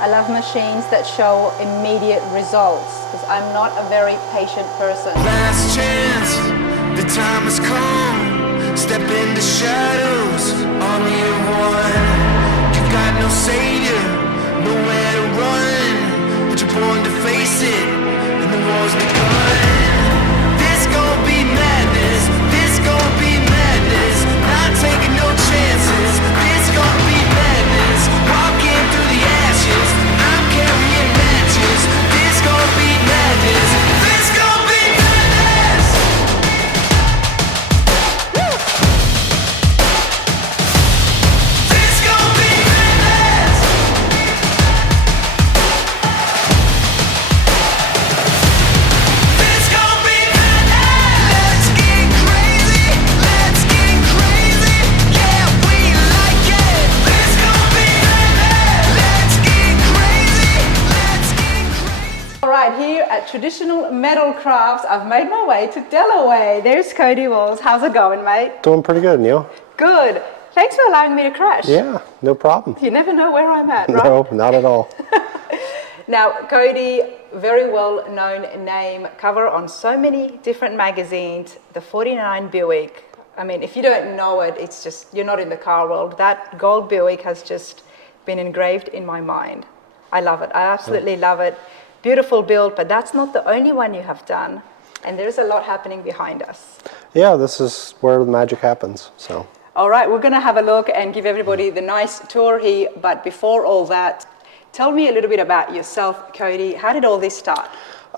I love machines that show immediate results because I'm not a very patient person. Last chance, the time has come. Step into shadows, army of one. You got no savior, nowhere to run, but you're born to face it, and the war's begun. This gon' be madness, this gon' be madness. Not taking no chances, this gon' be madness. Walking through the ashes, I'm carrying matches. This gon' be madness, this gon' be madness. This gon' be madness. This gon' be madness. Let's get crazy, let's get crazy. Yeah, we like it. This gon' be madness. Let's get crazy, let's get crazy. All right, here at Traditional Metalcraft, I've made my way to Delaware. There's Cody Walls. How's it going, mate? Doing pretty good, Neil. Good. Thanks for allowing me to crash. Yeah, no problem. You never know where I'm at, right? No, not at all. Now, Cody, very well known name, cover on so many different magazines, the 49 Buick. I mean, if you don't know it, it's just, you're not in the car world. That gold Buick has just been engraved in my mind. I love it. I absolutely love it. Beautiful build, but that's not the only one you have done. And there's a lot happening behind us. Yeah, this is where the magic happens. So, All right, we're going to have a look and give everybody the nice tour here. But before all that, tell me a little bit about yourself, Cody. How did all this start?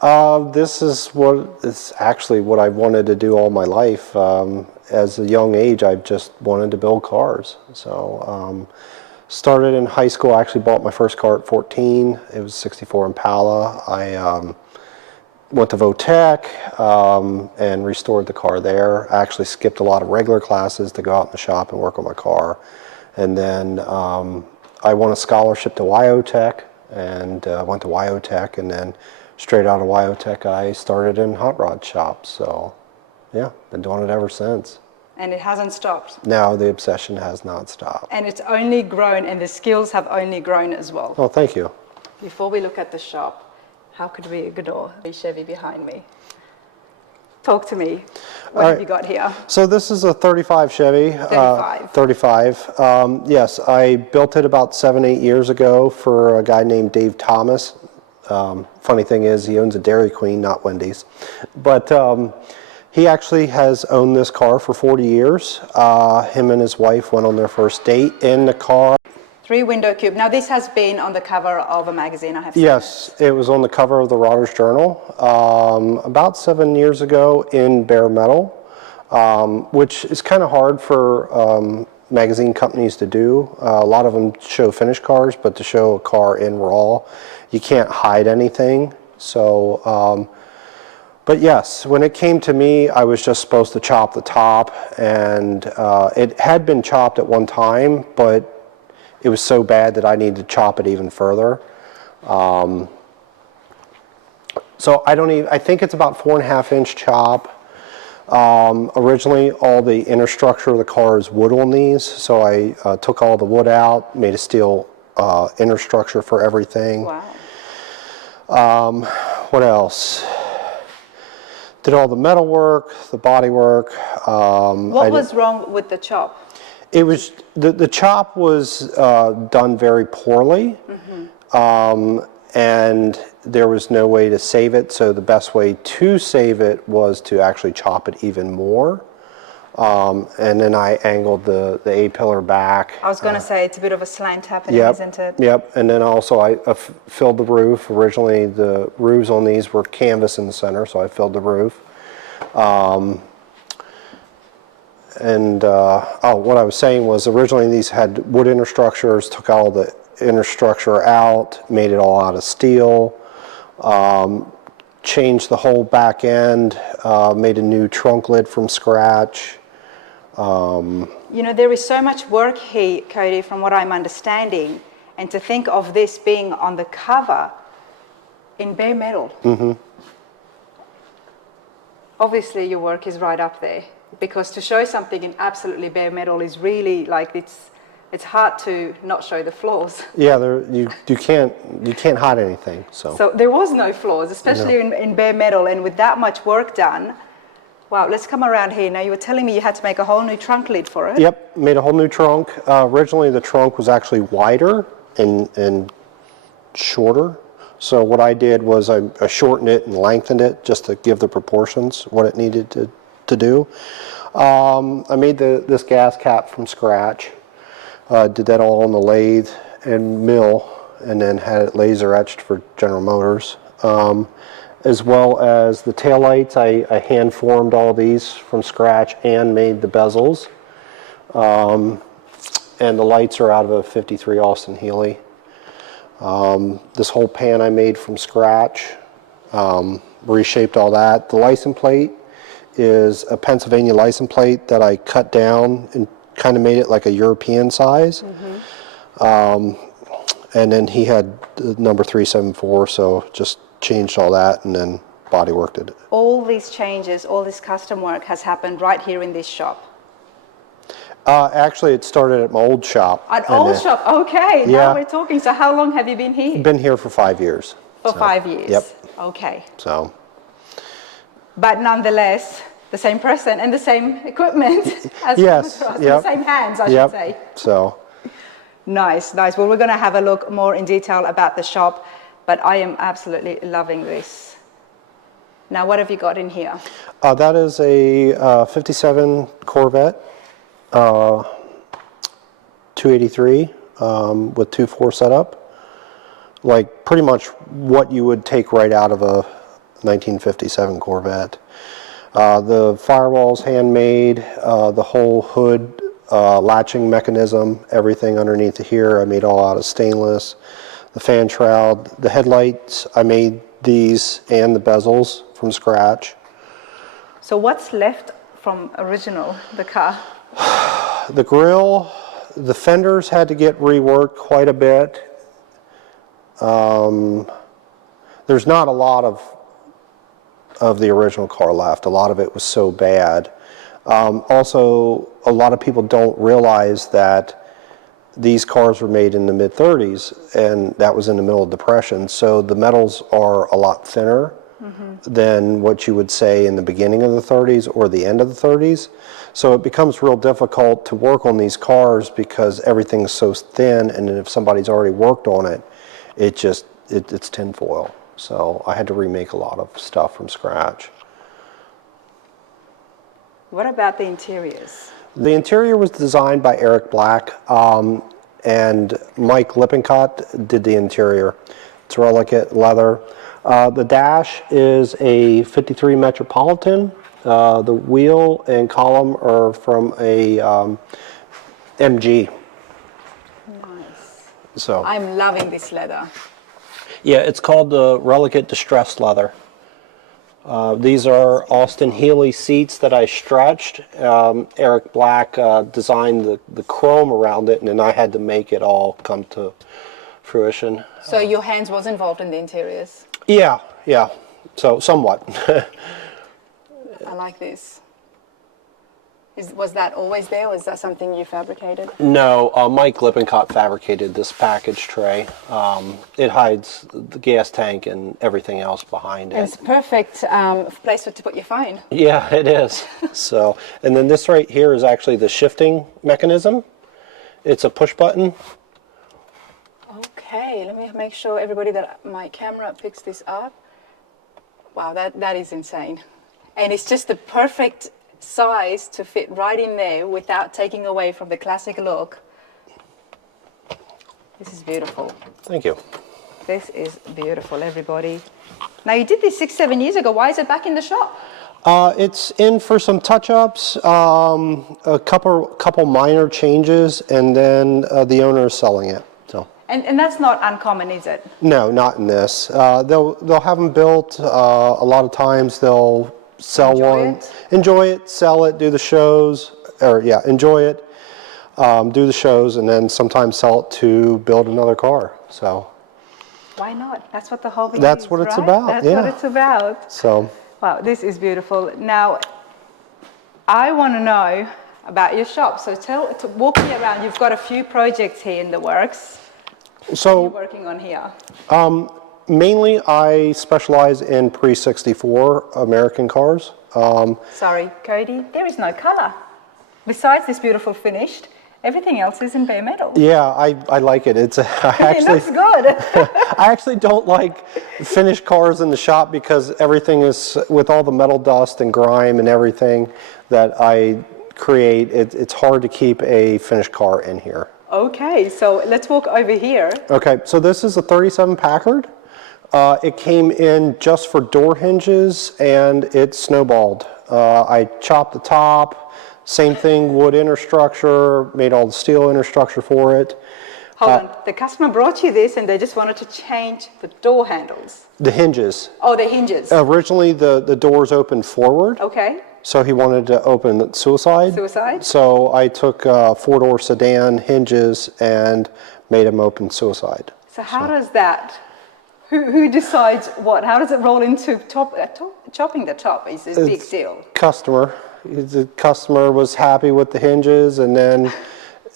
this is actually what I wanted to do all my life. As a young age, I just wanted to build cars. So, started in high school. I actually bought my first car at 14. It was a 64 Impala. I went to Votech and restored the car there. I actually skipped a lot of regular classes to go out in the shop and work on my car. And then I won a scholarship to Wyotech and went to Wyotech, and then straight out of Wyotech I started in hot rod shops. So yeah, been doing it ever since. And it hasn't stopped. Now the obsession has not stopped. And it's only grown, and the skills have only grown as well. Oh, thank you. Before we look at the shop, how could we ignore the Chevy behind me? Talk to me. What have you got here? So this is a 35 Chevy. 35. 35. Yes, I built it about 7-8 years ago for a guy named Dave Thomas. Funny thing is, he owns a Dairy Queen, not Wendy's. But he actually has owned this car for 40 years. Him and his wife went on their first date in the car. 3-window coupe. Now this has been on the cover of a magazine, I have seen. Yes, it was on the cover of the Roadster Journal about 7 years ago in bare metal, which is kind of hard for magazine companies to do. A lot of them show finished cars, but to show a car in raw, you can't hide anything. So, but yes, when it came to me, I was just supposed to chop the top, and it had been chopped at one time, but it was so bad that I needed to chop it even further. So I think it's about 4.5-inch chop. Originally, all the inner structure of the car is wood on these, so I took all the wood out, made a steel inner structure for everything. Wow. What else? Did all the metal work, the body work. What was wrong with the chop? It was, the chop was done very poorly, and there was no way to save it, so the best way to save it was to actually chop it even more. And then I angled the A-pillar back. I was going to say, it's a bit of a slant happening, Yep, isn't it? Yep, and then also I filled the roof. Originally the roofs on these were canvas in the center, so I filled the roof. What I was saying was originally these had wood inner structures, took all the inner structure out, made it all out of steel, changed the whole back end, made a new trunk lid from scratch. You know, there is so much work here, Cody, from what I'm understanding, and to think of this being on the cover in bare metal. Obviously your work is right up there, because to show something in absolutely bare metal is really like, it's hard to not show the flaws. Yeah, you can't hide anything. So there was no flaws, especially in bare metal, and with that much work done. Wow, let's come around here. Now, you were telling me you had to make a whole new trunk lid for it. Yep, made a whole new trunk. Originally, the trunk was actually wider and shorter. So what I did was I shortened it and lengthened it just to give the proportions what it needed to do. I made this gas cap from scratch. Did that all on the lathe and mill, and then had it laser etched for General Motors. As well as the taillights, I hand formed all these from scratch and made the bezels. And the lights are out of a 53 Austin Healey. This whole pan I made from scratch, reshaped all that. The license plate is a Pennsylvania license plate that I cut down and kind of made it like a European size. And then he had the number 374, so just changed all that and then body worked it. All these changes, all this custom work has happened right here in this shop. Actually, it started at my old shop. At old shop, okay. Yeah. Now we're talking. So how long have you been here? Been here for 5 years. For 5 years. Yep. Okay. So. But nonetheless, the same person and the same equipment as Yes. Hotrod, Yep. the same hands, I should say. So. Nice, nice. Well, we're going to have a look more in detail about the shop, but I am absolutely loving this. Now, what have you got in here? That is a 57 Corvette, 283 with 2.4 setup. Like pretty much what you would take right out of a 1957 Corvette. The firewall's handmade, the whole hood, latching mechanism, everything underneath here I made all out of stainless. The fan shroud, the headlights, I made these and the bezels from scratch. So what's left from original, the car? The grille, the fenders had to get reworked quite a bit. There's not a lot of the original car left. A lot of it was so bad. Also, a lot of people don't realize that these cars were made in the mid-30s, and that was in the middle of Depression. So the metals are a lot thinner than what you would say in the beginning of the 30s or the end of the 30s. So it becomes real difficult to work on these cars because everything's so thin, and then if somebody's already worked on it, it's tinfoil. So I had to remake a lot of stuff from scratch. What about the interiors? The interior was designed by Eric Black, and Mike Lippincott did the interior. It's Relicat leather. The dash is a 53 Metropolitan. The wheel and column are from a MG. Nice. So I'm loving this leather. yeah, it's called the Relicat Distressed Leather. These are Austin Healey seats that I stretched. Eric Black designed the chrome around it, and then I had to make it all come to fruition. So your hands was involved in the interiors? Yeah, so somewhat. I like this. Was that always there, or is that something you fabricated? No, Mike Lippincott fabricated this package tray. It hides the gas tank and everything else behind it. And it's a perfect place to put your phone. Yeah, it is. So, and then this right here is actually the shifting mechanism. It's a push button. Okay, let me make sure everybody that my camera picks this up. Wow, that is insane. And it's just the perfect size to fit right in there without taking away from the classic look. This is beautiful. Thank you. This is beautiful, everybody. Now, you did this 6-7 years ago. Why is it back in the shop? It's in for some touch-ups, a couple minor changes, and then the owner is selling it. So. And that's not uncommon, is it? No, not in this. They'll have them built. A lot of times they'll sell enjoy it, sell it, do the shows, enjoy it, do the shows, and then sometimes sell it to build another car. So. Why not? That's what the hobby is. That's what it's about. That's yeah. what it's about. So. Wow, this is beautiful. Now, I want to know about your shop. So walk me around. You've got a few projects here in the works. What are you So working on here? mainly I specialize in pre-64 American cars. Sorry, Cody, there is no color. Besides this beautiful finished, everything else is in bare metal. Yeah, I like it. It's It looks good. I actually don't like finished cars in the shop because everything is, with all the metal dust and grime and everything that I create, it's hard to keep a finished car in here. Okay, so let's walk over here. Okay, so this is a 37 Packard. It came in just for door hinges and it snowballed. I chopped the top, same thing, wood inner structure, made all the steel inner structure for it. Hold on, the customer brought you this and they just wanted to change the door handles. The hinges. Oh, the hinges. Originally the doors opened forward. Okay. So he wanted to open suicide. Suicide? So I took four-door sedan hinges and made them open suicide. So how does that, who decides what? How does it roll into chopping the top is a big deal. Customer. The customer was happy with the hinges, and then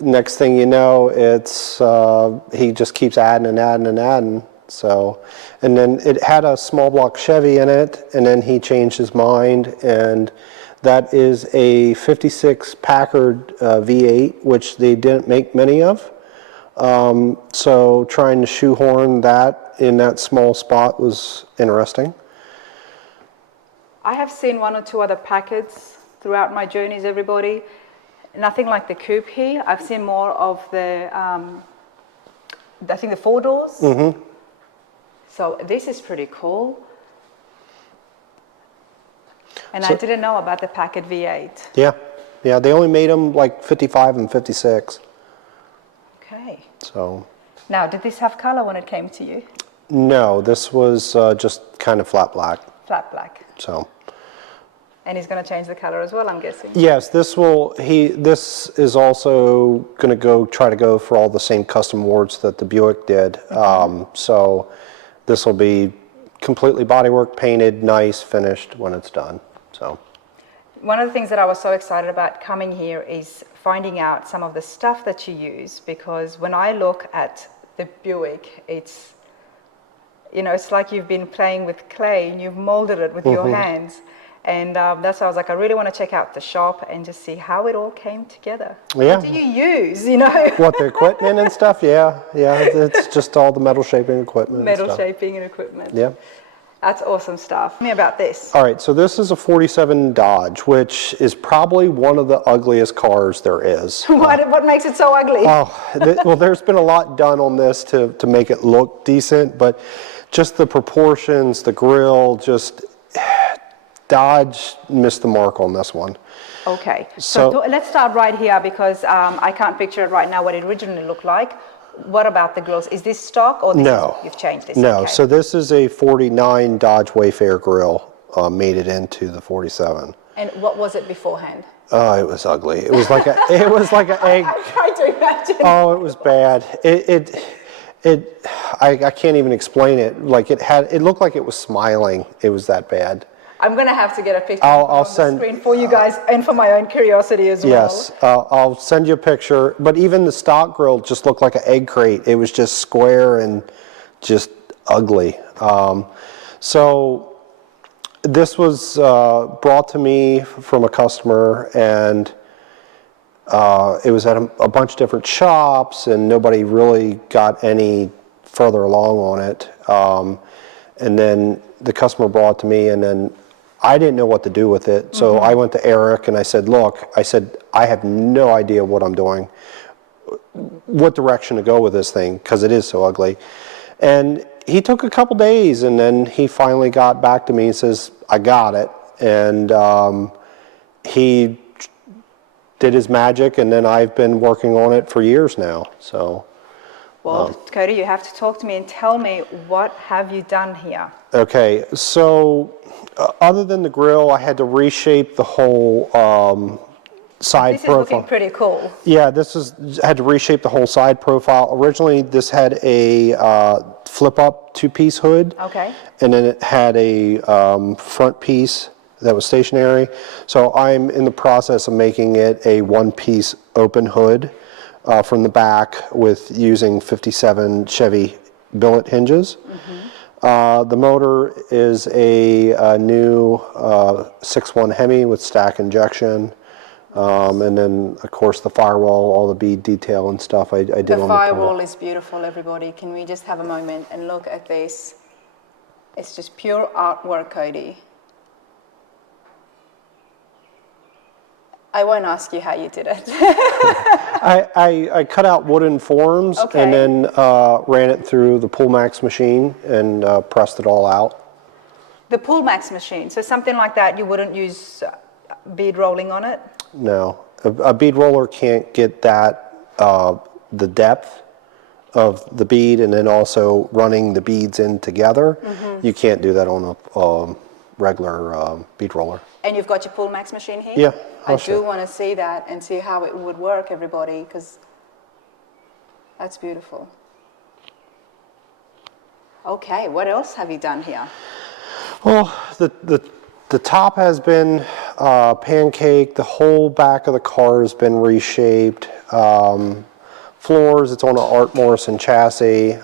next thing you know, it's he just keeps adding and adding and adding. So, and then it had a small block Chevy in it, and then he changed his mind, and that is a 56 Packard V8, which they didn't make many of. So trying to shoehorn that in that small spot was interesting. I have seen one or two other Packards throughout my journeys, everybody. Nothing like the coupe here. I've seen more of the, I think the 4 doors. Mm-hmm. So this is pretty cool. And I didn't know about the Packard V8. Yeah, yeah, they only made them like 55 and 56. Okay. So. Now, did this have color when it came to you? No, this was just kind of flat black. Flat black. So. And he's going to change the color as well, I'm guessing. Yes, this is also going to try to go for all the same custom awards that the Buick did. So this will be completely bodywork, painted, nice, finished when it's done. So. One of the things that I was so excited about coming here is finding out some of the stuff that you use, because when I look at the Buick, it's, you know, it's like you've been playing with clay and you've molded it with your hands. And that's why I was like, I really want to check out the shop and just see how it all came together. Yeah. What do you use, you know? What, the equipment and stuff? Yeah, it's just all the metal shaping equipment. Metal shaping and equipment. Yeah. That's awesome stuff. Tell me about this. All right, so this is a 47 Dodge, which is probably one of the ugliest cars there is. What makes it so ugly? Well, there's been a lot done on this to make it look decent, but just the proportions, the grille, just Dodge missed the mark on this one. Okay, so let's start right here because I can't picture it right now what it originally looked like. What about the grills? Is this stock or you've changed this? No, okay. So this is a 49 Dodge Wayfarer grill, made it into the 47. And what was it beforehand? Oh, it was ugly. It was like an egg. I try to imagine. Oh, it was bad. I can't even explain it. Like it looked like it was smiling. It was that bad. I'm going to have to get a picture I'll on send, the screen for you guys and for my own curiosity as well. Yes, I'll send you a picture. But even the stock grill just looked like an egg crate. It was just square and just ugly. So this was brought to me from a customer, and it was at a bunch of different shops, and nobody really got any further along on it. And then the customer brought it to me, and then I didn't know what to do with it. So I went to Eric and I said, look, I have no idea what I'm doing, what direction to go with this thing, because it is so ugly. And he took a couple days, and then he finally got back to me and says, I got it. And he did his magic, and then I've been working on it for years now. So. Well, Cody, you have to talk to me and tell me, what have you done here? Okay, so other than the grill, I had to reshape the whole side this profile. This is looking pretty cool. Yeah, had to reshape the whole side profile. Originally, this had a flip-up two-piece hood. Okay. And then it had a front piece that was stationary. So I'm in the process of making it a one-piece open hood from the back with using 57 Chevy billet hinges. The motor is a new 6.1 Hemi with stack injection. And then, of course, the firewall, all the bead detail and stuff I did on the car. The firewall is beautiful, everybody. Can we just have a moment and look at this? It's just pure artwork, Cody. I won't ask you how you did it. I cut out wooden forms and then ran it through the Pullmax machine and pressed it all out. The Pullmax machine, so something like that, you wouldn't use bead rolling on it? No, a bead roller can't get that, the depth of the bead, and then also running the beads in together. You can't do that on a regular bead roller. And you've got your Pullmax machine here? Yeah. I do want to see that and see how it would work, everybody, because that's beautiful. Okay, what else have you done here? Well, the top has been pancaked. The whole back of the car has been reshaped. Floors, it's on an Art Morrison chassis.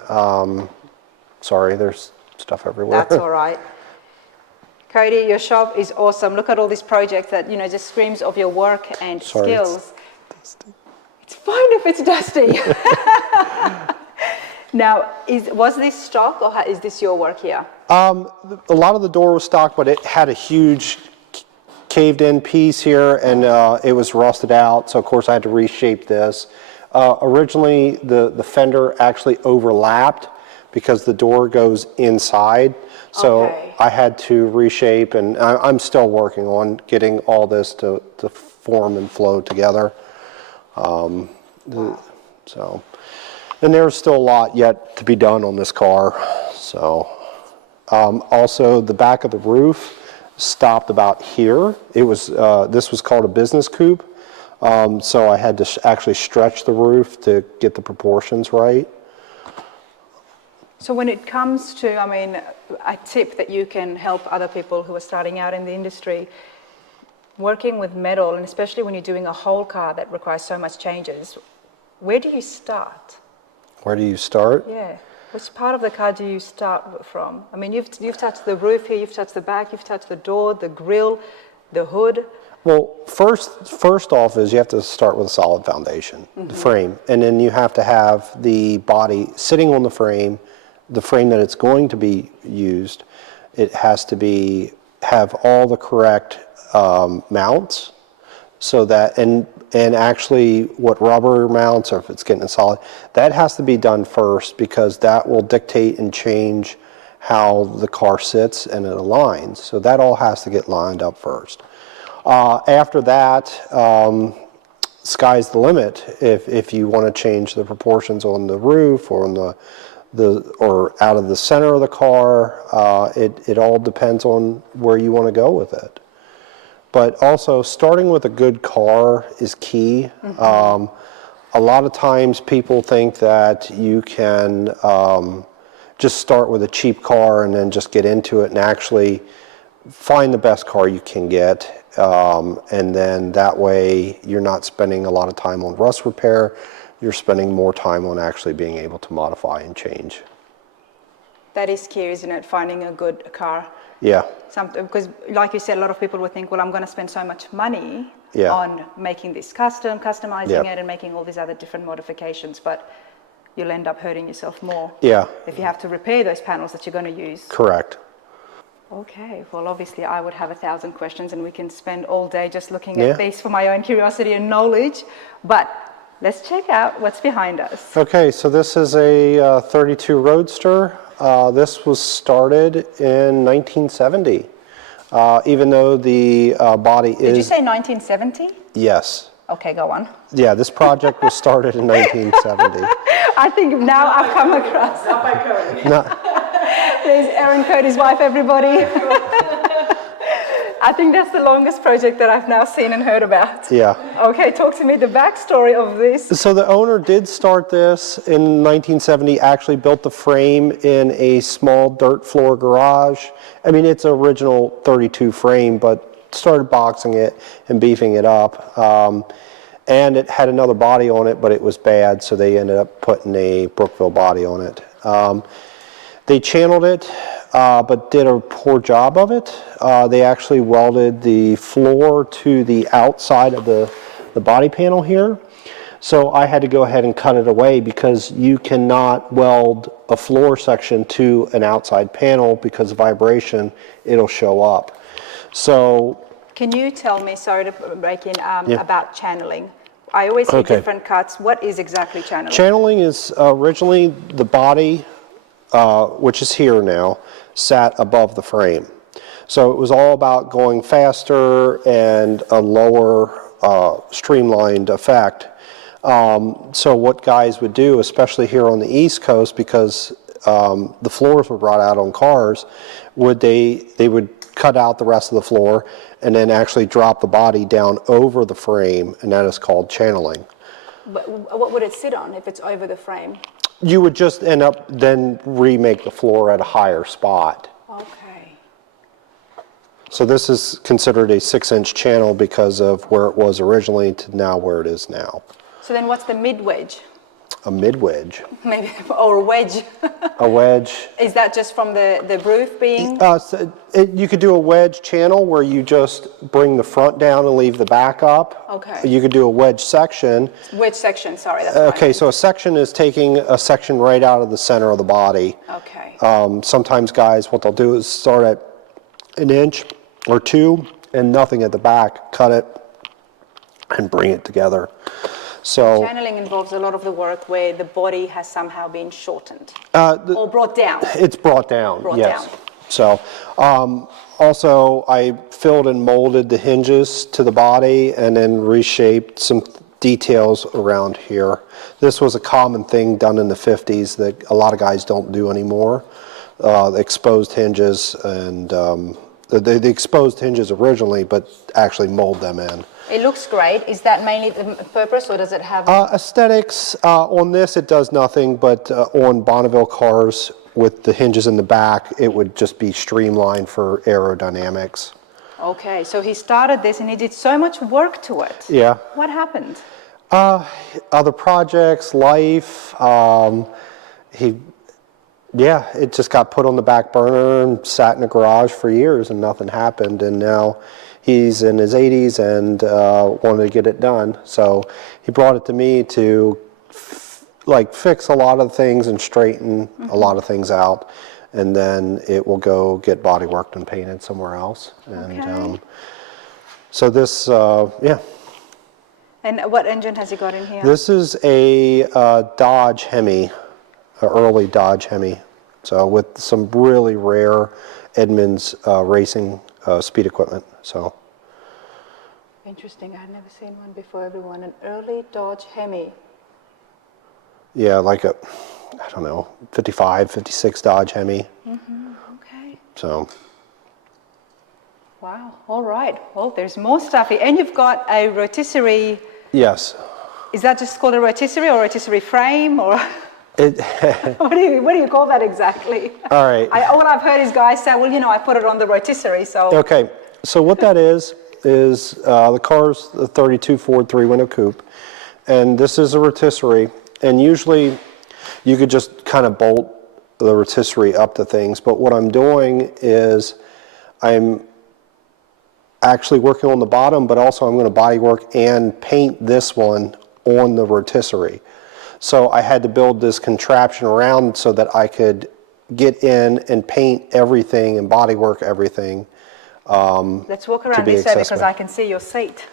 Sorry, there's stuff everywhere. That's all right. Cody, your shop is awesome. Look at all these projects that, you know, just screams of your work and skills. It's fine if it's dusty. Now, was this stock or is this your work here? A lot of the door was stock, but it had a huge caved-in piece here, and it was rusted out. So, of course, I had to reshape this. Originally, the fender actually overlapped because the door goes inside. So I had to reshape, and I'm still working on getting all this to form and flow together. So, and there's still a lot yet to be done on this car. So, also the back of the roof stopped about here. It was this was called a business coupe, so I had to actually stretch the roof to get the proportions right. So when it comes to, I mean, a tip that you can help other people who are starting out in the industry, working with metal, and especially when you're doing a whole car that requires so much changes, where do you start? Where do you start? Yeah. Which part of the car do you start from? I mean, you've touched the roof here, you've touched the back, you've touched the door, the grille, the hood. Well, first off is you have to start with a solid foundation, the frame, and then you have to have the body sitting on the frame that it's going to be used. It has to have all the correct mounts, so that and actually what rubber mounts, or if it's getting solid, that has to be done first, because that will dictate and change how the car sits and it aligns. So that all has to get lined up first. After that, sky's the limit. If you want to change the proportions on the roof or on or out of the center of the car, it all depends on where you want to go with it. But also, starting with a good car is key. A lot of times people think that you can just start with a cheap car and then just get into it, and actually find the best car you can get. And then that way you're not spending a lot of time on rust repair. You're spending more time on actually being able to modify and change. That is key, isn't it? Finding a good car. Yeah. Because like you said, a lot of people would think, well, I'm going to spend so much money Yeah. on making this customizing it and making all these other different modifications, but you'll end up hurting yourself more. Yeah. If you have to repair those panels that you're going to use. Correct. Okay, well, obviously I would have 1,000 questions and we can spend all day just looking at these for my own curiosity and knowledge, but let's check out what's behind us. Okay, so this is a 32 Roadster. This was started in 1970, even though the body is... Did you say 1970? Yes. Okay, go on. Yeah, this project was started in 1970. I think now I've come across. Not by Cody. No, There's Erin, Cody's wife, everybody. I think that's the longest project that I've now seen and heard about. yeah. Okay, talk to me the backstory of this. So the owner did start this in 1970, actually built the frame in a small dirt floor garage. I mean, it's an original 32 frame, but started boxing it and beefing it up. And it had another body on it, but it was bad, so they ended up putting a Brookville body on it. They channeled it, but did a poor job of it. They actually welded the floor to the outside of the body panel here. So I had to go ahead and cut it away because you cannot weld a floor section to an outside panel because of vibration, it'll show up. So can you tell me, sorry to break in, about channeling? I always hear different cuts. What is exactly channeling? Channeling is originally the body, which is here now, sat above the frame. So it was all about going faster and a lower streamlined effect. So what guys would do, especially here on the East Coast, because the floors were brought out on cars, they would cut out the rest of the floor and then actually drop the body down over the frame, and that is called channeling. But what would it sit on if it's over the frame? You would just end up then remake the floor at a higher spot. Okay. So this is considered a 6-inch channel because of where it was originally to now where it is now. So then what's the mid-wedge? A mid-wedge. Maybe, or a wedge. A wedge. Is that just from the roof being? You could do a wedge channel where you just bring the front down and leave the back up. Okay. You could do a wedge section. Wedge section, sorry. That's Okay, so a section is taking a section right out of the center of the body. Okay. Sometimes guys, what they'll do is start at 1 inch or 2 and nothing at the back, cut it and bring it together. So channeling involves a lot of the work where the body has somehow been shortened or brought down. It's brought down, yes. Down. So also I filled and molded the hinges to the body and then reshaped some details around here. This was a common thing done in the 50s that a lot of guys don't do anymore. The exposed hinges and the exposed hinges originally, but actually mold them in. It looks great. Is that mainly the purpose, or does it have... Aesthetics, on this it does nothing, but on Bonneville cars with the hinges in the back, it would just be streamlined for aerodynamics. Okay, so he started this and he did so much work to it. Yeah. What happened? Other projects, life, it just got put on the back burner and sat in the garage for years and nothing happened, and now he's in his 80s and wanted to get it done. So he brought it to me to fix a lot of things and straighten a lot of things out. And then it will go get body worked and painted somewhere else. And so this, And what engine has he got in here? This is a Dodge Hemi, an early Dodge Hemi. So with some really rare Edmunds racing speed equipment. So interesting. I've never seen one before. Everyone, an early Dodge Hemi. Yeah, like a, I don't know, 55, 56 Dodge Hemi. Okay. So. Wow. All right. Well, there's more stuff here, and you've got a rotisserie. Yes. Is that just called a rotisserie or rotisserie frame, or? What do you call that exactly? All right. All I've heard is guys say, well, I put it on the rotisserie, so. Okay. So what that is the car's the 32 Ford 3-window coupe, and this is a rotisserie, and usually you could just kind of bolt the rotisserie up to things, but what I'm doing is I'm actually working on the bottom, but also I'm going to body work and paint this one on the rotisserie. So I had to build this contraption around so that I could get in and paint everything and body work everything. Let's walk around this way because I can see your seat.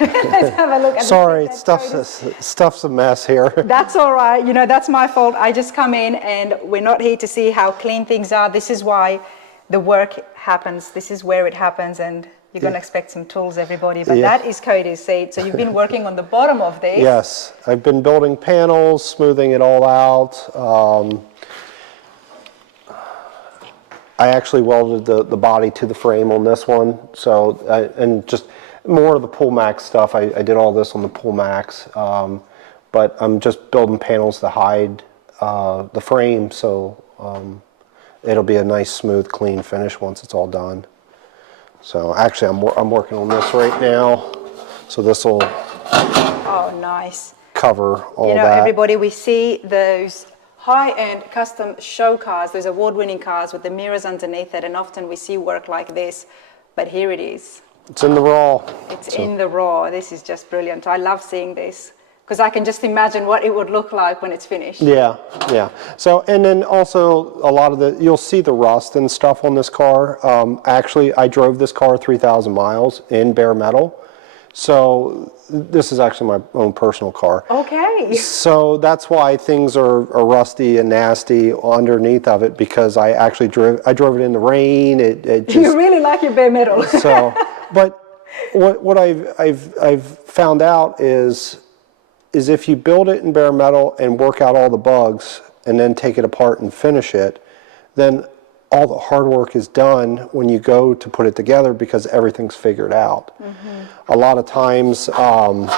Let's have a look at Sorry, stuff's a mess here. That's all right. That's my fault. I just come in and we're not here to see how clean things are. This is why the work happens. This is where it happens, and you're going to expect some tools, everybody. But that is Cody's seat. So you've been working on the bottom of this. Yes, I've been building panels, smoothing it all out. I actually welded the body to the frame on this one. So, and just more of the Pull Max stuff. I did all this on the Pull Max. But I'm just building panels to hide the frame. So it'll be a nice, smooth, clean finish once it's all done. So actually, I'm working on this right now. So this will Oh, nice. cover all You know, that. everybody, we see those high-end custom show cars, those award-winning cars with the mirrors underneath it, and often we see work like this, but here it is. It's in the raw. It's So- in the raw. This is just brilliant. I love seeing this because I can just imagine what it would look like when it's finished. Yeah, yeah. So, and then also a lot of you'll see the rust and stuff on this car. Actually, I drove this car 3,000 miles in bare metal. So this is actually my own personal car. Okay. So that's why things are rusty and nasty underneath of it, because I actually drove it in the rain. It just, You really like your bare metal. so, but what I've found out is if you build it in bare metal and work out all the bugs and then take it apart and finish it, then all the hard work is done when you go to put it together, because everything's figured out. A lot of times, And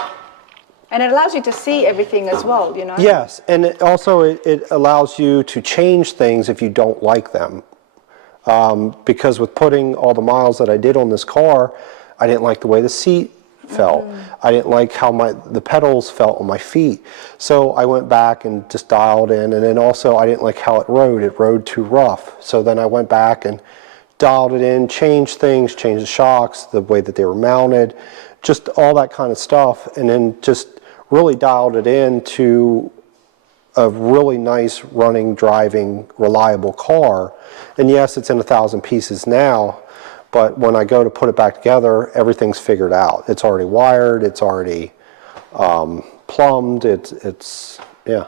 it allows you to see everything as well, you know? yes, and it allows you to change things if you don't like them. Because with putting all the miles that I did on this car, I didn't like the way the seat felt. I didn't like how the pedals felt on my feet. So I went back and just dialed in, and then also I didn't like how it rode. It rode too rough. So then I went back and dialed it in, changed things, changed the shocks, the way that they were mounted, just all that kind of stuff, and then just really dialed it in to a really nice running, driving, reliable car. And yes, it's in 1,000 pieces now, but when I go to put it back together, everything's figured out. It's already wired, it's already plumbed, it's yeah.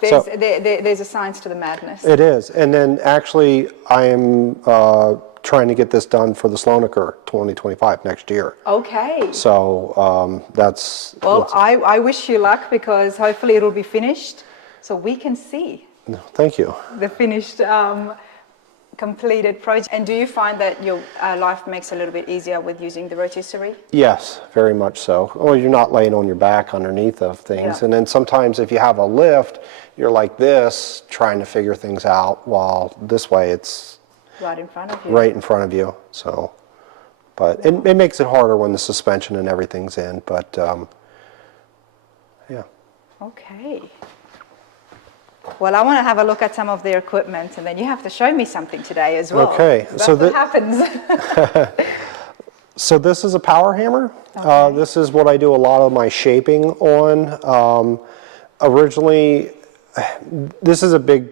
There's a science to the madness. It is. And then actually I am trying to get this done for the Slonaker 2025 next year. Okay. So that's... Well, I wish you luck, because hopefully it'll be finished so we can see Thank you. the finished completed project. And do you find that your life makes a little bit easier with using the rotisserie? Yes, very much so. Well, you're not laying on your back underneath of things. Yeah. And then sometimes if you have a lift, you're like this, trying to figure things out, while this way it's Right in front of you. right in front of you. So, but it makes it harder when the suspension and everything's in, but yeah. Okay. Well, I want to have a look at some of their equipment, and then you have to show me something today as well. Okay, That's so what happens. So this is a power hammer. Okay. This is what I do a lot of my shaping on. Originally, this is a big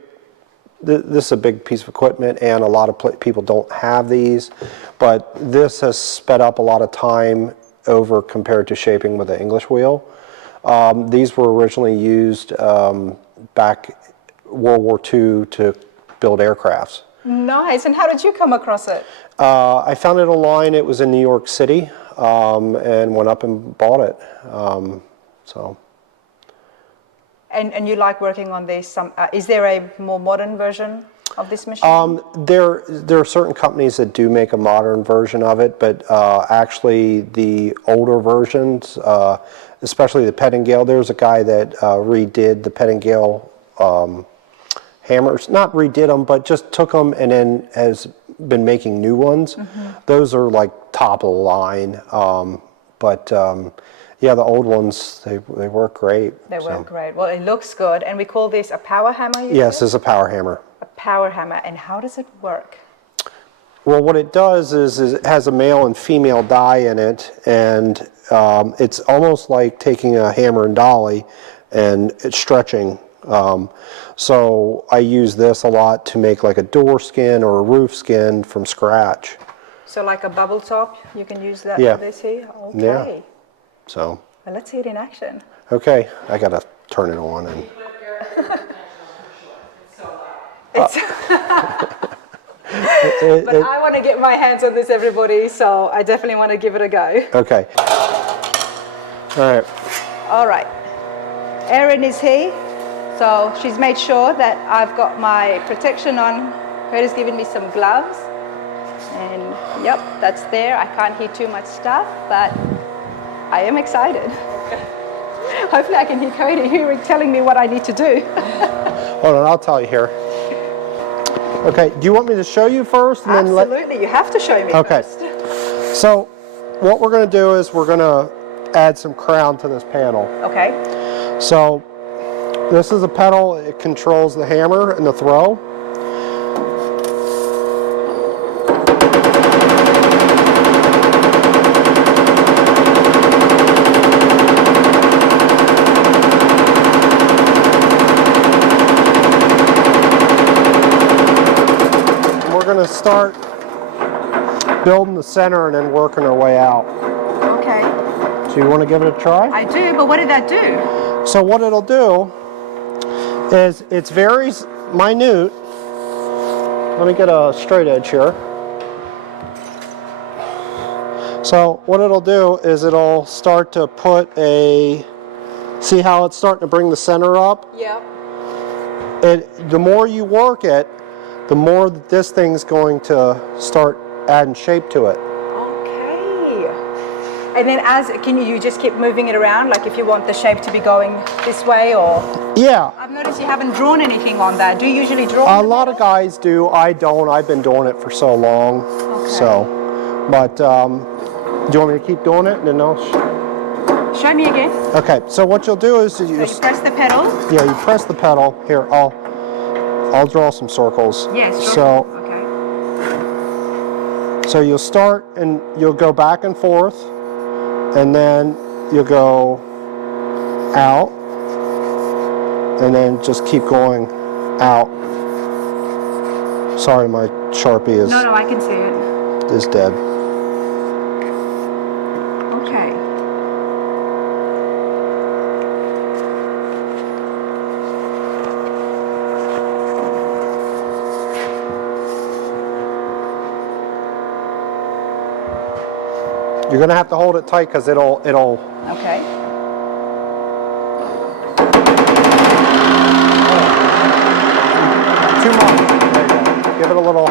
piece of equipment, and a lot of people don't have these, but this has sped up a lot of time over compared to shaping with the English wheel. These were originally used back World War II to build aircrafts. Nice. And how did you come across it? I found it online. It was in New York City, and went up and bought it. So. And you like working on this? Is there a more modern version of this machine? There are certain companies that do make a modern version of it, but actually the older versions, especially the Pettingale, there's a guy that redid the Pettingale hammers. Not redid them, but just took them and then has been making new ones. Those are like top of the line. Yeah, the old ones, they work great. They work great. Well, it looks good. And we call this a power hammer? Yes, it's a power hammer. A power hammer. And how does it work? Well, what it does is it has a male and female die in it, and it's almost like taking a hammer and dolly and it's stretching. So I use this a lot to make like a door skin or a roof skin from scratch. So like a bubble top, you can use that Yeah. for this here? Okay. Yeah. So. Well, let's see it in action. Okay, I gotta turn it on and. But I want to get my hands on this, everybody, so I definitely want to give it a go. Okay. All right. All right. Erin is here, so she's made sure that I've got my protection on. Cody's given me some gloves, and yep, that's there. I can't hear too much stuff, but I am excited. Hopefully I can hear Cody telling me what I need to do. Hold on, I'll tell you here. Okay, do you want me to show you first? And Absolutely, you have to show me Okay. first. So what we're going to do is we're going to add some crown to this panel. Okay. So this is a pedal. It controls the hammer and the throw. We're going to start building the center and then working our way out. Okay. So you want to give it a try? I do, but what did that do? So what it'll do is it's very minute. Let me get a straight edge here. So what it'll do is it'll start to put a, see how it's starting to bring the center up? Yeah. The more you work it, the more that this thing's going to start adding shape to it. Okay. And then can you just keep moving it around? Like if you want the shape to be going this way or? Yeah. I've noticed you haven't drawn anything on that. Do you usually draw? A lot of guys do. I don't. I've been doing it for so long. Okay. So, but do you want me to keep doing it? And then I'll show me again. Okay. So what you'll do is you press the pedal. Yeah, you press the pedal. Here, I'll draw some circles. Yes. So. Okay. So you'll start and you'll go back and forth, and then you'll go out, and then just keep going out. Sorry, my Sharpie is No, I can see it. is dead. Okay. You're gonna have to hold it tight because it'll. Okay. Too much. There you go. Give it a little.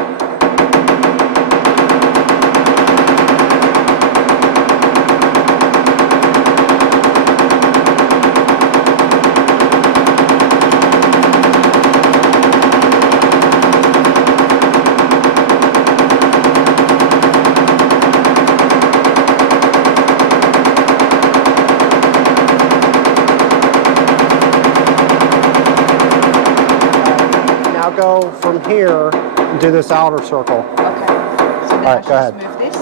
Go from here and do this outer circle. Okay. So then All right, go ahead. Move this.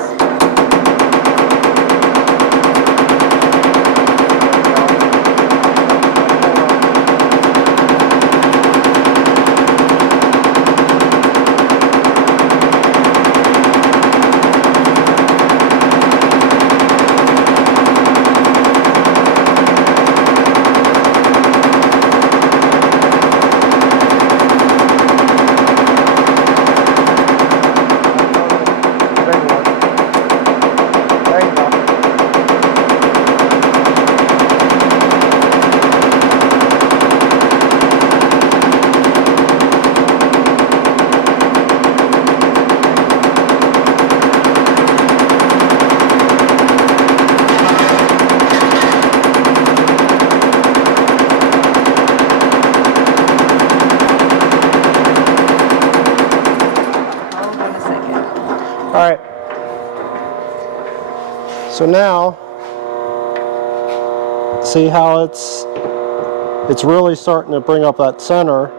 All right. So now, see how it's really starting to bring up that center.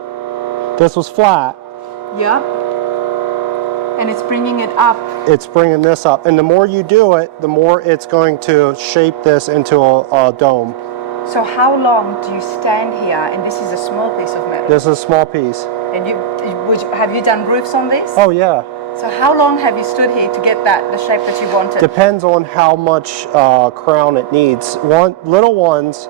This was flat. Yep. And it's bringing it up. It's bringing this up. And the more you do it, the more it's going to shape this into a dome. So how long do you stand here? And this is a small piece of metal. This is a small piece. And have you done roofs on this? Oh yeah. So how long have you stood here to get the shape that you wanted? Depends on how much crown it needs. Little ones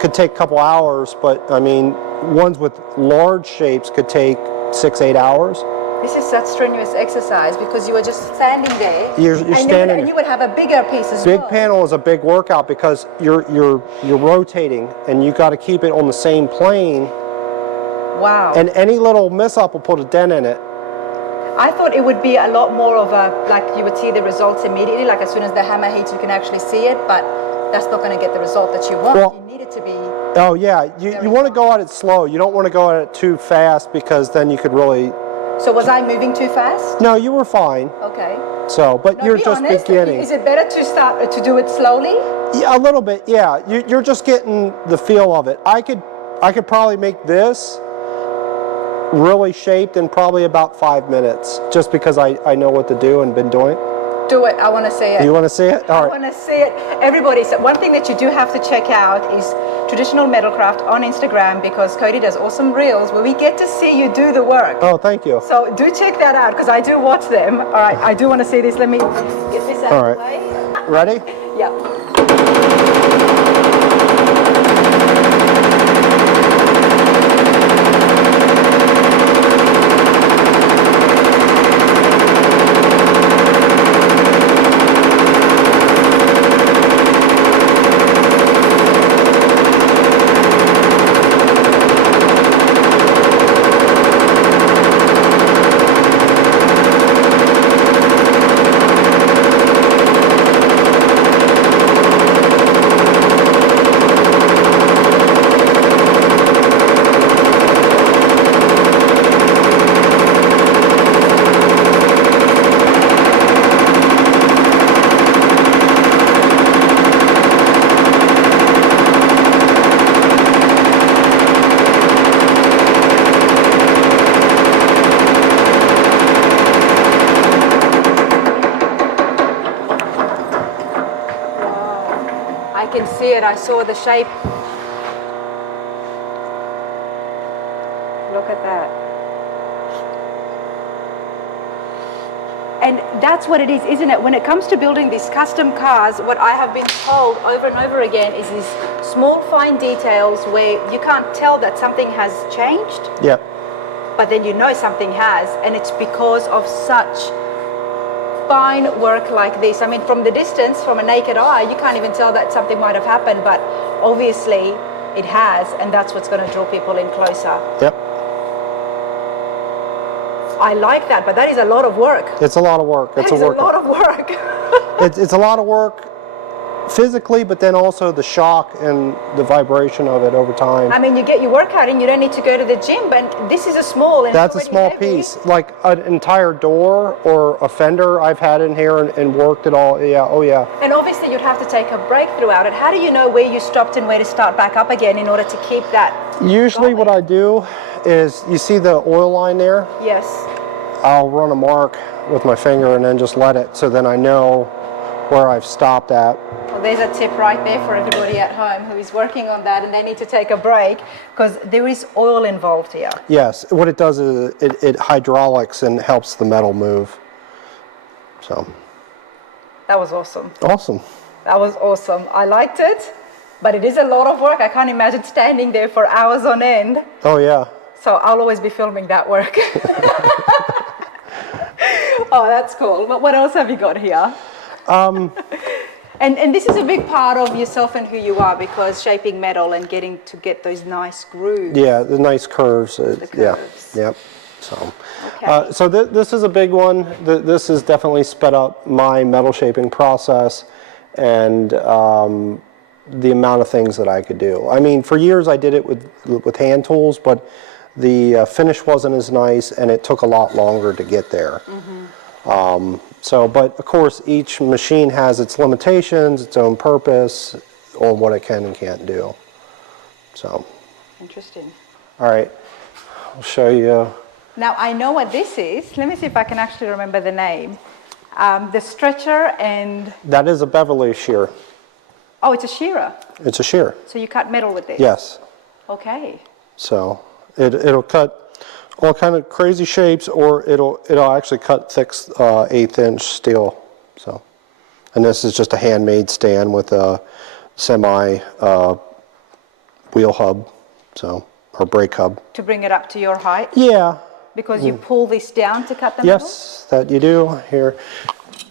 could take a couple hours, but I mean, ones with large shapes could take 6-8 hours. This is such strenuous exercise because you are just standing there. You're standing. And you would have a bigger piece as well. Big panel is a big workout because you're rotating and you got to keep it on the same plane. Wow. And any little mess up will put a dent in it. I thought it would be a lot more of a, like you would see the results immediately, like as soon as the hammer hits you can actually see it, but that's not going to get the result that you want. Well, You need it to be. Oh yeah, you want to go at it slow. You don't want to go at it too fast because then you could really. So was I moving too fast? No, you were fine. Okay. So, but No, you're be just honest. beginning. Is it better to start to do it slowly? Yeah, a little bit. Yeah, you're just getting the feel of it. I could probably make this really shaped in probably about 5 minutes, just because I know what to do and been doing. Do it. I want to see it. You want to see it? All I right. want to see it. Everybody, so one thing that you do have to check out is Traditional Metalcraft on Instagram, because Cody does awesome reels where we get to see you do the work. Oh, thank you. So do check that out, because I do watch them. All right, I do want to see this. Let me get this out of the way. Ready? Yeah. I can see it. I saw the shape. Look at that. And that's what it is, isn't it? When it comes to building these custom cars, what I have been told over and over again is these small, fine details where you can't tell that something has changed, Yep. but then you know something has, and it's because of such fine work like this. I mean, from the distance, from a naked eye, you can't even tell that something might have happened, but obviously it has, and that's what's going to draw people in closer. Yep. I like that, but that is a lot of work. It's a lot of work. It's That is a work. a lot of work. It's a lot of work physically, but then also the shock and the vibration of it over time. I mean, you get your workout in, you don't need to go to the gym, but this is a small and That's a already small heavy. piece. Like an entire door or a fender I've had in here and worked it all. Yeah, oh yeah. And obviously you'd have to take a break throughout it. How do you know where you stopped and where to start back up again in order to keep that? Usually what I do is, you see the oil line there? Yes. I'll run a mark with my finger and then just let it, so then I know where I've stopped at. Well, there's a tip right there for everybody at home who is working on that and they need to take a break, because there is oil involved here. Yes, what it does is it hydraulics and helps the metal move. So. That was awesome. Awesome. That was awesome. I liked it, but it is a lot of work. I can't imagine standing there for hours on end. Oh yeah. So I'll always be filming that work. Oh, that's cool. But what else have you got here? And this is a big part of yourself and who you are, because shaping metal and getting to get those nice grooves. Yeah, the nice curves. Yeah, yep. So, so this is a big one. This has definitely sped up my metal shaping process and the amount of things that I could do. I mean, for years I did it with hand tools, but the finish wasn't as nice and it took a lot longer to get there. So, but of course, each machine has its limitations, its own purpose on what it can and can't do. So. Interesting. All right, I'll show you. Now I know what this is. Let me see if I can actually remember the name. The stretcher and... That is a Beverly shear. Oh, it's a shearer. It's a shear. So you cut metal with this? Yes. Okay. So it'll cut all kind of crazy shapes, or it'll actually cut thick 1/8 inch steel. So, and this is just a handmade stand with a semi wheel hub, so, or brake hub. To bring it up to your height? Yeah. Because you pull this down to cut the metal? Yes, that you do. Here.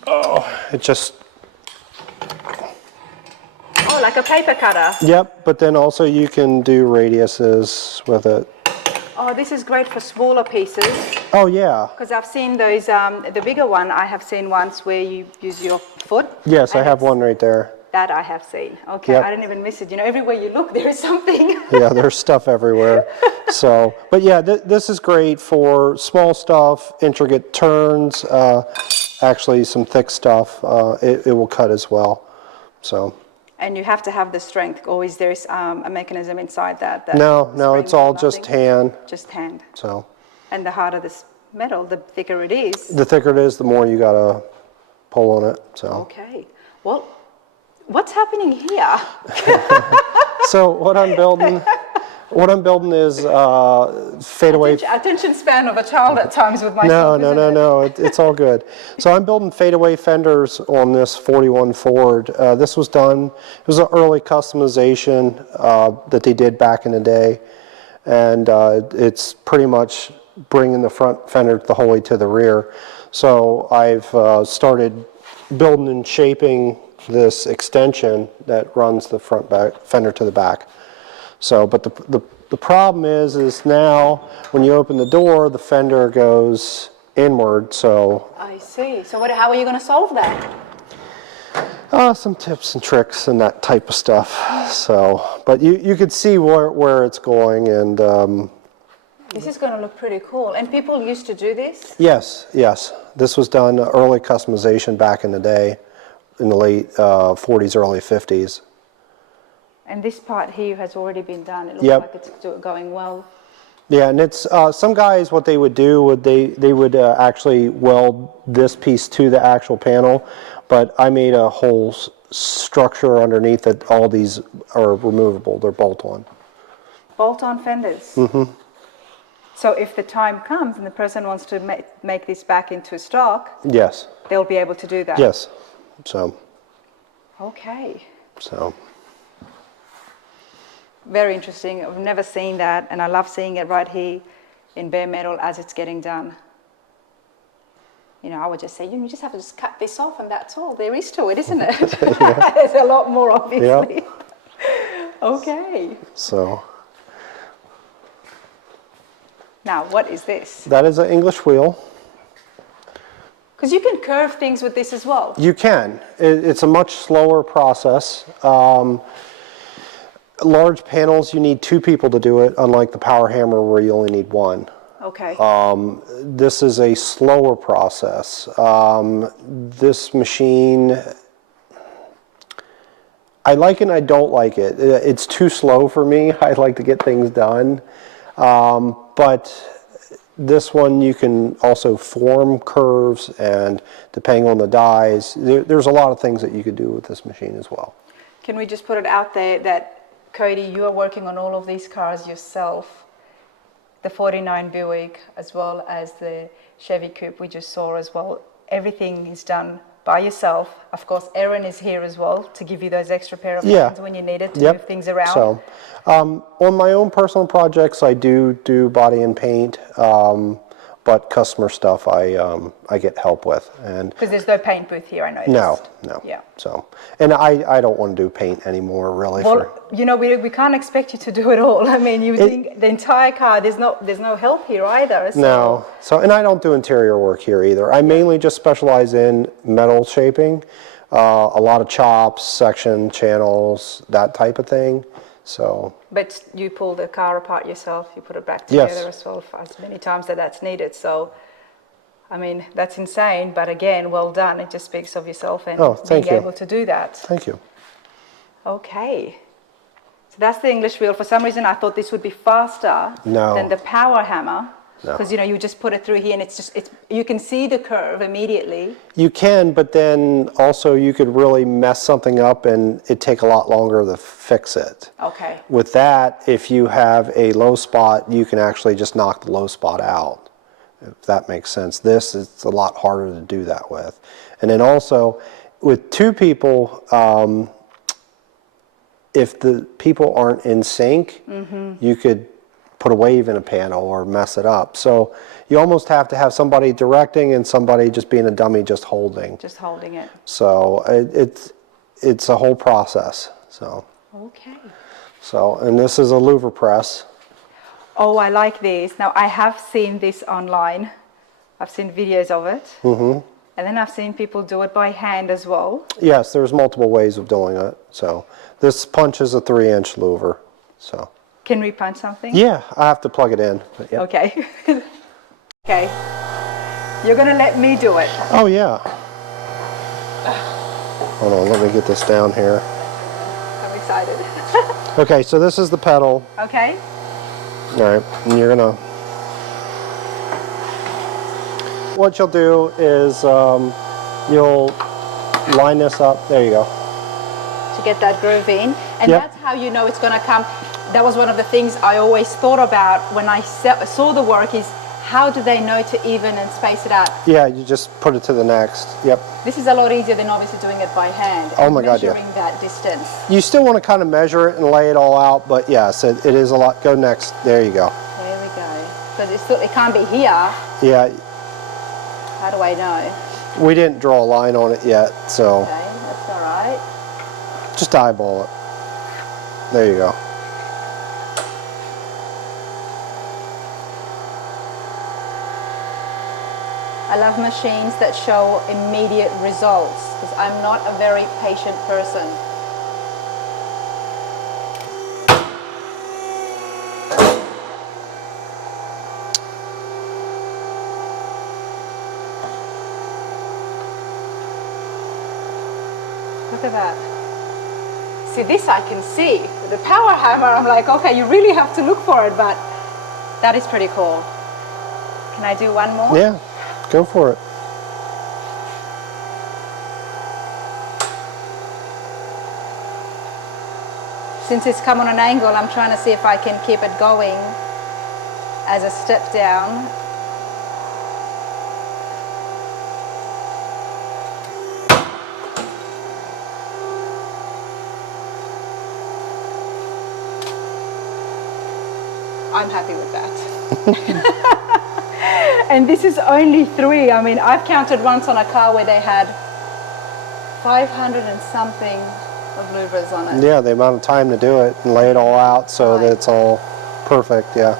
Oh, it just. Oh, like a paper cutter? Yep, but then also you can do radiuses with it. Oh, this is great for smaller pieces. Oh yeah. Because I've seen those, the bigger one, I have seen once where you use your foot. Yes, I have one right there. That I have seen. Okay, Yep. I didn't even miss it. You know, everywhere you look, there is something. Yeah, there's stuff everywhere. So, but yeah, this is great for small stuff, intricate turns, actually some thick stuff. It will cut as well. So. And you have to have the strength, or is there a mechanism inside that? No, it's springs all or just nothing? hand. Just hand. So. And the harder this metal, the thicker it is. The thicker it is, the more you gotta pull on it. So. Okay. Well, what's happening here? So what I'm building is fadeaway. Attention span of a child at times with No, myself. no. It's all good. So I'm building fadeaway fenders on this 41 Ford. This was done. It was an early customization that they did back in the day, and it's pretty much bringing the front fender the whole way to the rear. So I've started building and shaping this extension that runs the front back fender to the back. So, but the problem is now when you open the door, the fender goes inward. So I see. So how are you going to solve that? some tips and tricks and that type of stuff. So, but you could see where it's going, and This is going to look pretty cool. And people used to do this? yes, this was done early customization back in the day, in the late 40s, early 50s. And this part here has already been done. It looks Yep. like it's going well. Yeah, and it's some guys, what they would do would they would actually weld this piece to the actual panel, but I made a whole structure underneath that. All these are removable; they're bolt-on. Bolt-on fenders. Mm-hmm. So if the time comes and the person wants to make this back into stock, Yes. they'll be able to do that. Yes. So. Okay. So. Very interesting. I've never seen that, and I love seeing it right here in bare metal as it's getting done. You know, I would just say, you just have to just cut this off, and that's all there is to it, isn't it? There's a lot more, obviously. Okay. So. Now, what is this? That is an English wheel. Because you can curve things with this as well. You can. It's a much slower process. Large panels, you need two people to do it, unlike the power hammer where you only need one. Okay. This is a slower process. This machine, I like it and I don't like it. It's too slow for me. I like to get things done. But this one you can also form curves, and depending on the dies, there's a lot of things that you could do with this machine as well. Can we just put it out there that, Cody, you are working on all of these cars yourself, the 49 Buick as well as the Chevy Coupe we just saw as well. Everything is done by yourself. Of course, Erin is here as well to give you those extra pair of hands when you need it to move things around. So, on my own personal projects, I do body and paint, but customer stuff I get help with. And because there's no paint booth here, I noticed. No. Yeah. So, and I don't want to do paint anymore, really. Well, you know, we can't expect you to do it all. I mean, you think the entire car, there's no help here either. So. No. So, and I don't do interior work here either. I mainly just specialize in metal shaping, a lot of chops, section, channels, that type of thing. So. But you pull the car apart yourself, you put it back together as well for as many times that's needed. So, I mean, that's insane. But again, well done. It just speaks of yourself and being able to do that. Thank you. Okay. So that's the English wheel. For some reason, I thought this would be faster than the power hammer. Because, you know, you just put it through here and you can see the curve immediately. You can, but then also you could really mess something up and it'd take a lot longer to fix it. Okay. With that, if you have a low spot, you can actually just knock the low spot out, if that makes sense. This is a lot harder to do that with. And then also, with two people, if the people aren't in sync, you could put a wave in a panel or mess it up. So you almost have to have somebody directing and somebody just being a dummy, just holding. Just holding it. So it's a whole process. So. Okay. So, and this is a louver press. Oh, I like this. Now, I have seen this online. I've seen videos of it. And And then I've seen people do it by hand as well. Yes, there's multiple ways of doing it. So this punch is a 3-inch louver. So Can we punch something? yeah, I have to plug it in. But yeah. Okay. Okay. You're going to let me do it. Oh yeah. Hold on, let me get this down here. I'm excited. Okay, so this is the pedal. Okay. All right, and you're gonna. What you'll do is you'll line this up. There you go. To get that groove in. And Yep. that's how you know it's going to come. That was one of the things I always thought about when I saw the work is how do they know to even and space it out? Yeah, you just put it to the next. Yep. This is a lot easier than obviously doing it by hand. Oh and my God, yeah. measuring that distance. You still want to kind of measure it and lay it all out, but yes, it is a lot. Go next. There you go. There we go. Because it can't be here. Yeah, How do I know? we didn't draw a line on it yet, so Okay, that's all right. just eyeball it. There you go. I love machines that show immediate results because I'm not a very patient person. Look at that. See, this I can see. With the power hammer, I'm like, okay, you really have to look for it, but that is pretty cool. Can I do one more? Yeah, go for it. Since it's come on an angle, I'm trying to see if I can keep it going as a step down. I'm happy with that. And this is only 3. I mean, I've counted once on a car where they had 500 and something of louvers on it. Yeah, the amount of time to do it and lay it all out so Right. that it's all perfect, yeah.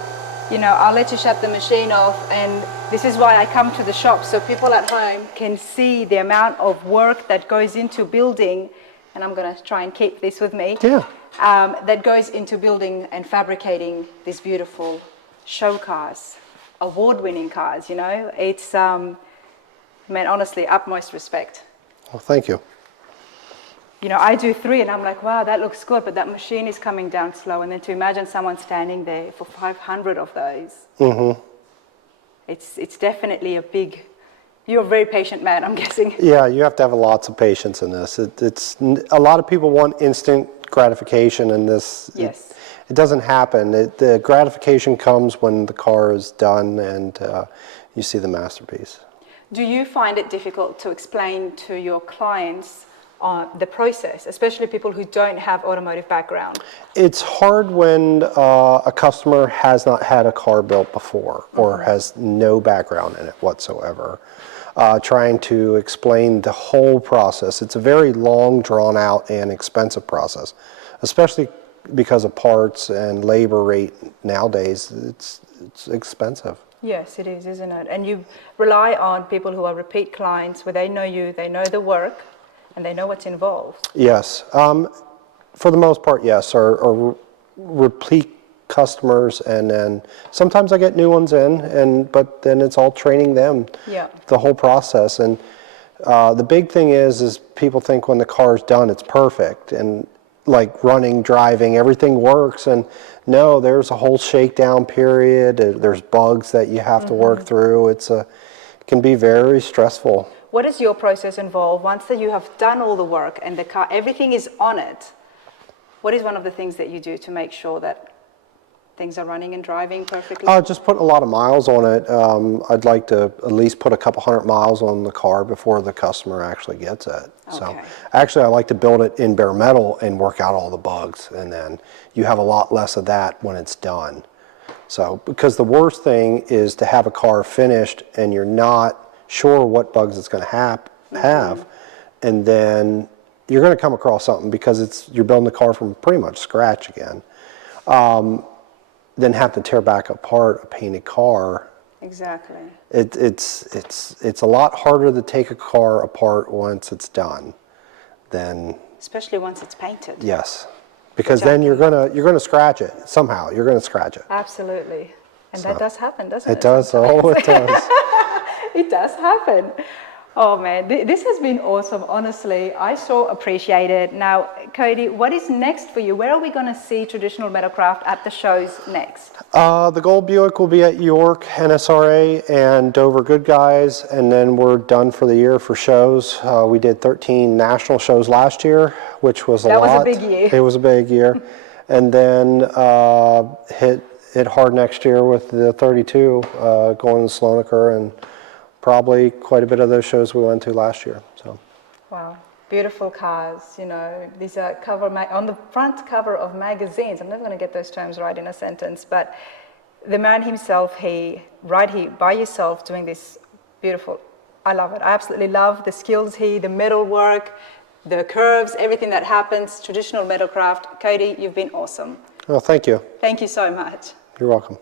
You know, I'll let you shut the machine off, and this is why I come to the shop, so people at home can see the amount of work that goes into building, and I'm going to try and keep this with me, Yeah. that goes into building and fabricating these beautiful show cars, award-winning cars, you know. It's, man, honestly, utmost respect. Well, thank you. You know, I do 3 and I'm like, wow, that looks good, but that machine is coming down slow. And then to imagine someone standing there for 500 of those, it's definitely a big, you're a very patient man, I'm guessing. Yeah, you have to have lots of patience in this. It's a lot of people want instant gratification in this. Yes. It doesn't happen. The gratification comes when the car is done and you see the masterpiece. Do you find it difficult to explain to your clients the process, especially people who don't have automotive background? It's hard when a customer has not had a car built before or has no background in it whatsoever. Trying to explain the whole process. It's a very long, drawn out, and expensive process, especially because of parts and labor rate nowadays. It's expensive. Yes, it is, isn't it? And you rely on people who are repeat clients, where they know you, they know the work, and they know what's involved. Yes, for the most part, yes, are repeat customers, and then sometimes I get new ones in, but then it's all training them. Yeah. The whole process, and the big thing is people think when the car's done, it's perfect, and like running, driving, everything works, and no, there's a whole shakedown period. There's bugs that you have to work through. It can be very stressful. What does your process involve once that you have done all the work and the car, everything is on it? What is one of the things that you do to make sure that things are running and driving perfectly? Just put a lot of miles on it. I'd like to at least put a couple hundred miles on the car before the customer actually gets it. So Okay. actually I like to build it in bare metal and work out all the bugs, and then you have a lot less of that when it's done. So, because the worst thing is to have a car finished and you're not sure what bugs it's going to have, and then you're going to come across something because you're building the car from pretty much scratch again. Then have to tear back apart a painted car Exactly. It's a lot harder to take a car apart once it's done than, Especially once it's painted. yes, because then you're gonna scratch it somehow. You're gonna scratch it. Absolutely. And that does happen, doesn't it? It does. sometimes? Oh, it does. It does happen. Oh man, this has been awesome. Honestly, I so appreciate it. Now, Cody, what is next for you? Where are we going to see traditional Metalcraft at the shows next? The Gold Buick will be at York, NSRA, and Dover Good Guys, and then we're done for the year for shows. We did 13 national shows last year, which was a lot. That was a big year. It was a big year. And then hit hard next year with the 32 going to Slonaker, and probably quite a bit of those shows we went to last year. So. Wow, beautiful cars. You know, these are on the front cover of magazines. I'm never going to get those terms right in a sentence, but the man himself, right here by yourself doing this beautiful. I love it. I absolutely love the skills the metal work, the curves, everything that happens. Traditional Metalcraft. Cody, you've been awesome. Well, thank you. Thank you so much. You're welcome.